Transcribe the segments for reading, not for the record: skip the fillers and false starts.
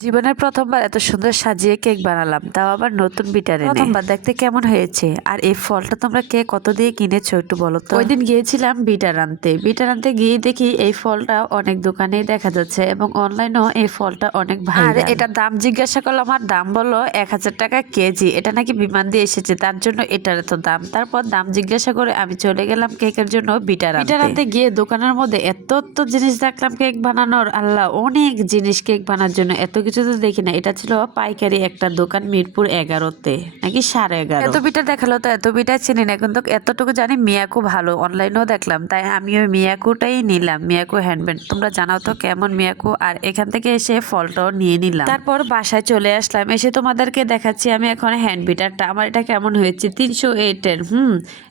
জীবনের প্রথমবার এত সুন্দর সাজিয়ে কেক বানালাম, তাও আবার নতুন বিটার এনে। প্রথমবার দেখতে কেমন হয়েছে? আর এই ফলটা তোমরা কে কত দিয়ে কিনেছো একটু বলো তো। ওইদিন গিয়েছিলাম বিটার আনতে গিয়ে দেখি এই ফলটা অনেক দোকানেই দেখা যাচ্ছে এবং অনলাইনেও এই ফলটা অনেক ভাইরাল। আর এটা দাম জিজ্ঞাসা করলাম, আর দাম বললো 1000 টাকা কেজি। এটা নাকি বিমান দিয়ে এসেছে, তার জন্য এটার এত দাম। তারপর দাম জিজ্ঞাসা করে আমি চলে গেলাম কেকের জন্য বিটার আনতে গিয়ে দোকানের মধ্যে এত জিনিস দেখলাম কেক বানানোর। আল্লাহ, অনেক জিনিস কেক বানার জন্য, এত কিছু তো দেখি না। এটা ছিল পাইকারি একটা দোকান মিরপুর 11-তে নাকি 11:30। এত পিঠা দেখালো তো এত পিঠা চিনি না, কিন্তু এতটুকু জানি মিয়াকু ভালো, অনলাইনেও দেখলাম, তাই আমি ওই মিয়াকুটাই নিলাম। Miyako handmade. তোমরা জানাও তো কেমন মিয়াকু। আর এখান থেকে এসে ফলটাও নিয়ে নিলাম। তারপর বাসায় চলে আসলাম, এসে তোমাদেরকে দেখাচ্ছি আমি এখন হ্যান্ড বিটারটা আমার এটা কেমন হয়েছে। 308-এর।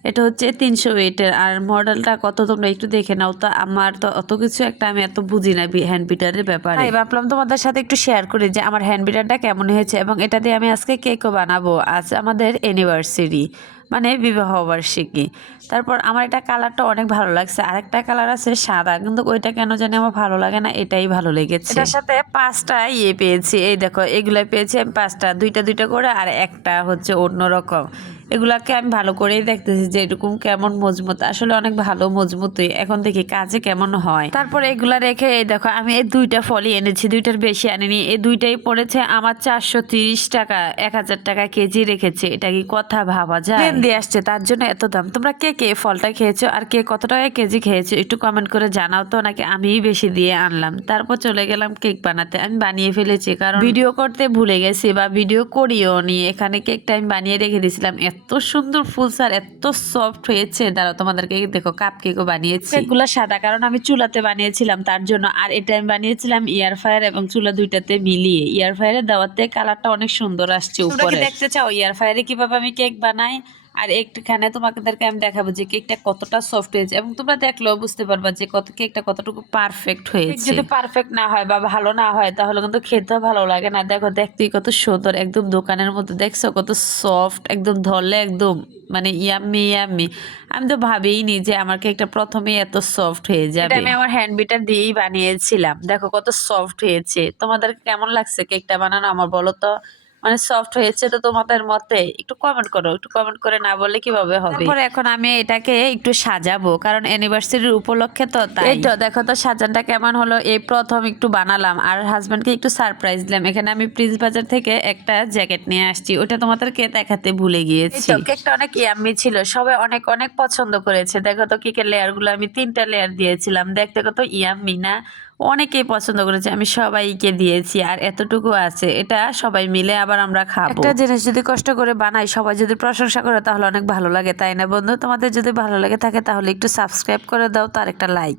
এটা হচ্ছে 308-এর। আর মডেলটা কত তোমরা একটু দেখে নাও তো। আমার তো অত কিছু একটা আমি এত বুঝি না হ্যান্ড বিটারের ব্যাপারে। ভাবলাম তোমাদের সাথে একটু শেয়ার করি যে আমার হ্যান্ড বিটারটা কেমন হয়েছে, এবং এটা দিয়ে আমি আজকে কেকও বানাবো। আজ আমাদের অ্যানিভার্সারি, মানে বিবাহ বার্ষিকী। তারপর আমার এটা কালারটা অনেক ভালো লাগছে। আরেকটা কালার আছে সাদা, কিন্তু ওইটা কেন জানি আমার ভালো লাগে না, এটাই ভালো লেগেছে। এটার সাথে 5টা পেয়েছি, এই দেখো এগুলা পেয়েছি আমি 5টা, দুইটা করে, আর একটা হচ্ছে অন্যরকম। এগুলাকে আমি ভালো করেই দেখতেছি যে এরকম কেমন মজবুত, আসলে অনেক ভালো মজবুতই। এখন দেখি কাজে কেমন হয়। তারপরে এগুলা রেখে এই দেখো আমি এই 2টা ফলই এনেছি, 2টার বেশি আনিনি। এই 2টাই পড়েছে আমার 430 টাকা। 1000 টাকা কেজি রেখেছে, এটা কি কথা ভাবা যায়? ট্রেন দিয়ে আসছে তার জন্য এত দাম। তোমরা কে কে ফলটা খেয়েছো আর কে কত টাকা কেজি খেয়েছো একটু কমেন্ট করে জানাও তো, নাকি আমিই বেশি দিয়ে আনলাম। তারপর চলে গেলাম কেক বানাতে। আমি বানিয়ে ফেলেছি, কারণ ভিডিও করতে ভুলে গেছি বা ভিডিও করিও নি। এখানে কেকটা আমি বানিয়ে রেখে দিয়েছিলাম। এত সুন্দর ফুলছে আর এত সফট হয়েছে। দাঁড়াও তোমাদেরকে দেখো, কাপ কেকও বানিয়েছি। কেকগুলো সাদা, কারণ আমি চুলাতে বানিয়েছিলাম তার জন্য। আর এটা আমি বানিয়েছিলাম এয়ার ফ্রায়ার এবং চুলা দুইটাতে মিলিয়ে। এয়ার ফ্রায়ারে দেওয়াতে কালারটা অনেক সুন্দর আসছে উপরে। তোমরা কি দেখতে চাও এয়ার ফ্রায়ারে কিভাবে আমি কেক বানাই? আর একটুখানে তোমাদেরকে আমি দেখাবো যে কেকটা কতটা সফট হয়েছে, এবং তোমরা দেখলেও বুঝতে পারবা যে কেকটা কতটুকু পারফেক্ট হয়েছে। যদি পারফেক্ট না হয় বা ভালো না হয় তাহলে কিন্তু খেতেও ভালো লাগে না। দেখো দেখতেই কত সুন্দর, একদম দোকানের মধ্যে। দেখছো কত সফট, একদম ধরলে একদম মানে ইয়াম্মি ইয়াম্মি। আমি তো ভাবিনি যে আমার কেকটা প্রথমেই এত সফট হয়ে যাবে। আমি আমার হ্যান্ড বিটার দিয়েই বানিয়েছিলাম। দেখো কত সফট হয়েছে। তোমাদের কেমন লাগছে কেকটা বানানো আমার বলো তো। মানে সফট হয়েছে তো তোমাদের মতে একটু কমেন্ট করো, একটু কমেন্ট করে না বললে কিভাবে হবে। তারপর এখন আমি এটাকে একটু সাজাবো, কারণ অ্যানিভার্সারির উপলক্ষে তো, তাই। এই তো দেখো তো সাজানটা কেমন হলো। এই প্রথম একটু বানালাম আর হাজবেন্ডকে একটু সারপ্রাইজ দিলাম। এখানে আমি প্রিন্স বাজার থেকে একটা জ্যাকেট নিয়ে আসছি, ওটা তোমাদেরকে দেখাতে ভুলে গিয়েছি। কেকটা অনেক ইয়াম্মি ছিল, সবাই অনেক অনেক পছন্দ করেছে। দেখো তো কেকের লেয়ার গুলো আমি 3টা লেয়ার দিয়েছিলাম, দেখতে কত ইয়াম্মি না। অনেকেই পছন্দ করেছে, আমি সবাইকে দিয়েছি। আর এতটুকু আছে, এটা সবাই মিলে আবার আমরা খাবো। একটা জিনিস যদি কষ্ট করে বানাই, সবাই যদি প্রশংসা করে তাহলে অনেক ভালো লাগে, তাই না বন্ধু? তোমাদের যদি ভালো লাগে থাকে তাহলে একটু সাবস্ক্রাইব করে দাও, তার একটা লাইক।